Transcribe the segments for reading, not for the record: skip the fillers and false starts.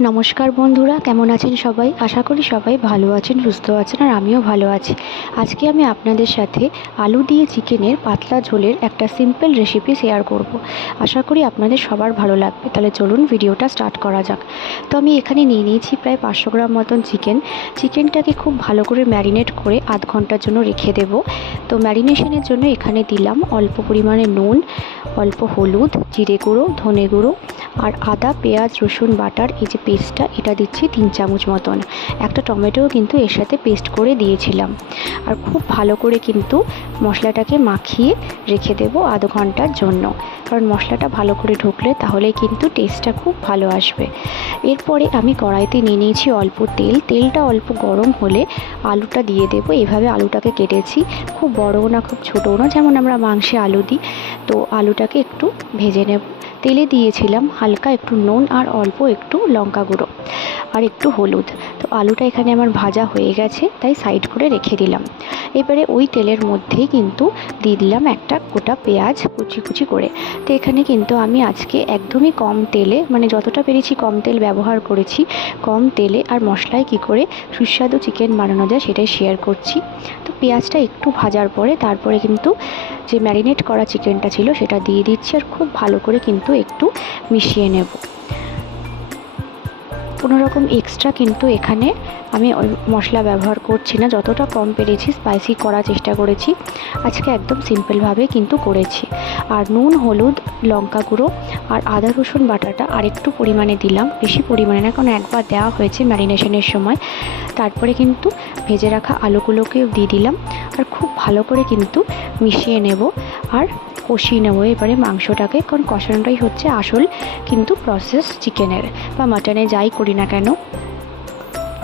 নমস্কার বন্ধুরা, কেমন আছেন সবাই? আশা করি সবাই ভালো আছেন, সুস্থ আছেন, আর আমিও ভালো আছি। আজকে আমি আপনাদের সাথে আলু দিয়ে চিকেনের পাতলা ঝোলের একটা সিম্পল রেসিপি শেয়ার করব। আশা করি আপনাদের সবার ভালো লাগবে। তাহলে চলুন ভিডিওটা স্টার্ট করা যাক। তো আমি এখানে নিয়ে নিয়েছি প্রায় 500 গ্রাম মতন চিকেনটাকে খুব ভালো করে ম্যারিনেট করে আধ ঘন্টার জন্য রেখে দেব। তো ম্যারিনেশনের জন্য এখানে দিলাম অল্প পরিমাণে নুন, অল্প হলুদ, জিরে গুঁড়ো, ধনে গুঁড়ো, আর আদা, পেঁয়াজ, রসুন বাটার এই যে পেস্টটা, এটা দিচ্ছি 3 চামচ মতন। একটা টমেটোও কিন্তু এর সাথে পেস্ট করে দিয়েছিলাম। আর খুব ভালো করে কিন্তু মশলাটাকে মাখিয়ে রেখে দেবো আধ ঘন্টার জন্য, কারণ মশলাটা ভালো করে ঢুকলে তাহলে কিন্তু টেস্টটা খুব ভালো আসবে। এরপরে আমি কড়াইতে নিয়ে নিয়েছি অল্প তেলটা অল্প গরম হলে আলুটা দিয়ে দেবো। এভাবে আলুটাকে কেটেছি, খুব বড়ও না খুব ছোটও না, যেমন আমরা মাংসে আলু দিই। তো আলুটাকে একটু ভেজে নেব। তেলে দিয়েছিলাম হালকা একটু নুন আর অল্প একটু লঙ্কা গুঁড়ো আর একটু হলুদ। তো আলুটা এখানে আমার ভাজা হয়ে গেছে, তাই সাইড করে রেখে দিলাম। এবারে ওই তেলের মধ্যেই কিন্তু দিয়ে দিলাম একটা গোটা পেঁয়াজ কুচি কুচি করে। তো এখানে কিন্তু আমি আজকে একদমই কম তেলে, মানে যতটা পেরেছি কম তেল ব্যবহার করেছি। কম তেলে আর মশলায় কি করে সুস্বাদু চিকেন বানানো যায় সেটাই শেয়ার করছি। তো পেঁয়াজটা একটু ভাজার পরে তারপরে কিন্তু যে ম্যারিনেট করা চিকেনটা ছিল সেটা দিয়ে দিচ্ছি, আর খুব ভালো করে কিন্তু একটু মিশিয়ে নেব। কোনো রকম এক্সট্রা কিন্তু এখানে আমি মশলা ব্যবহার করছি না, যতটা কম পেরেছি স্পাইসি করার চেষ্টা করেছি। আজকে একদম সিম্পলভাবে কিন্তু করেছি। আর নুন, হলুদ, লঙ্কা গুঁড়ো আর আদা রসুন বাটাটা আরেকটু পরিমাণে দিলাম, বেশি পরিমাণে না, কারণ একবার দেওয়া হয়েছে ম্যারিনেশনের সময়। তারপরে কিন্তু ভেজে রাখা আলুগুলোকেও দিয়ে দিলাম, আর খুব ভালো করে কিন্তু মিশিয়ে নেব আর কষিয়ে নেবো এবারে মাংসটাকে, কারণ কষানোটাই হচ্ছে আসল কিন্তু প্রসেস চিকেনের বা মাটনে, যাই করি না কেন।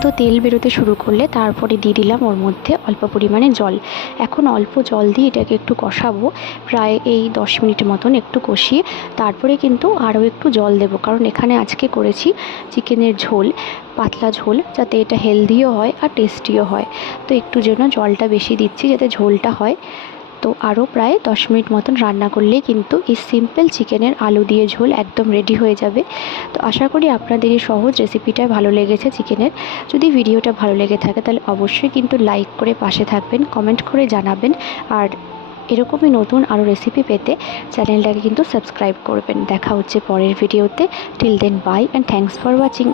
তো তেল বেরোতে শুরু করলে তারপরে দিয়ে দিলাম ওর মধ্যে অল্প পরিমাণে জল। এখন অল্প জল দিয়ে এটাকে একটু কষাবো, প্রায় এই 10 মিনিট মতন একটু কষিয়ে তারপরে কিন্তু আরও একটু জল দেবো, কারণ এখানে আজকে করেছি চিকেনের ঝোল, পাতলা ঝোল, যাতে এটা হেলদিও হয় আর টেস্টিও হয়। তো একটু জন্য জলটা বেশি দিচ্ছি যাতে ঝোলটা হয়। তো আরও প্রায় 10 মিনিট মতন রান্না করলেই কিন্তু এই সিম্পল চিকেনের আলু দিয়ে ঝোল একদম রেডি হয়ে যাবে। তো আশা করি আপনাদের এই সহজ রেসিপিটা ভালো লেগেছে চিকেনের। যদি ভিডিওটা ভালো লেগে থাকে তাহলে অবশ্যই কিন্তু লাইক করে পাশে থাকবেন, কমেন্ট করে জানাবেন, আর এরকমই নতুন আরও রেসিপি পেতে চ্যানেলটাকে কিন্তু সাবস্ক্রাইব করবেন। দেখা হচ্ছে পরের ভিডিওতে। Till then bye and thanks for watching.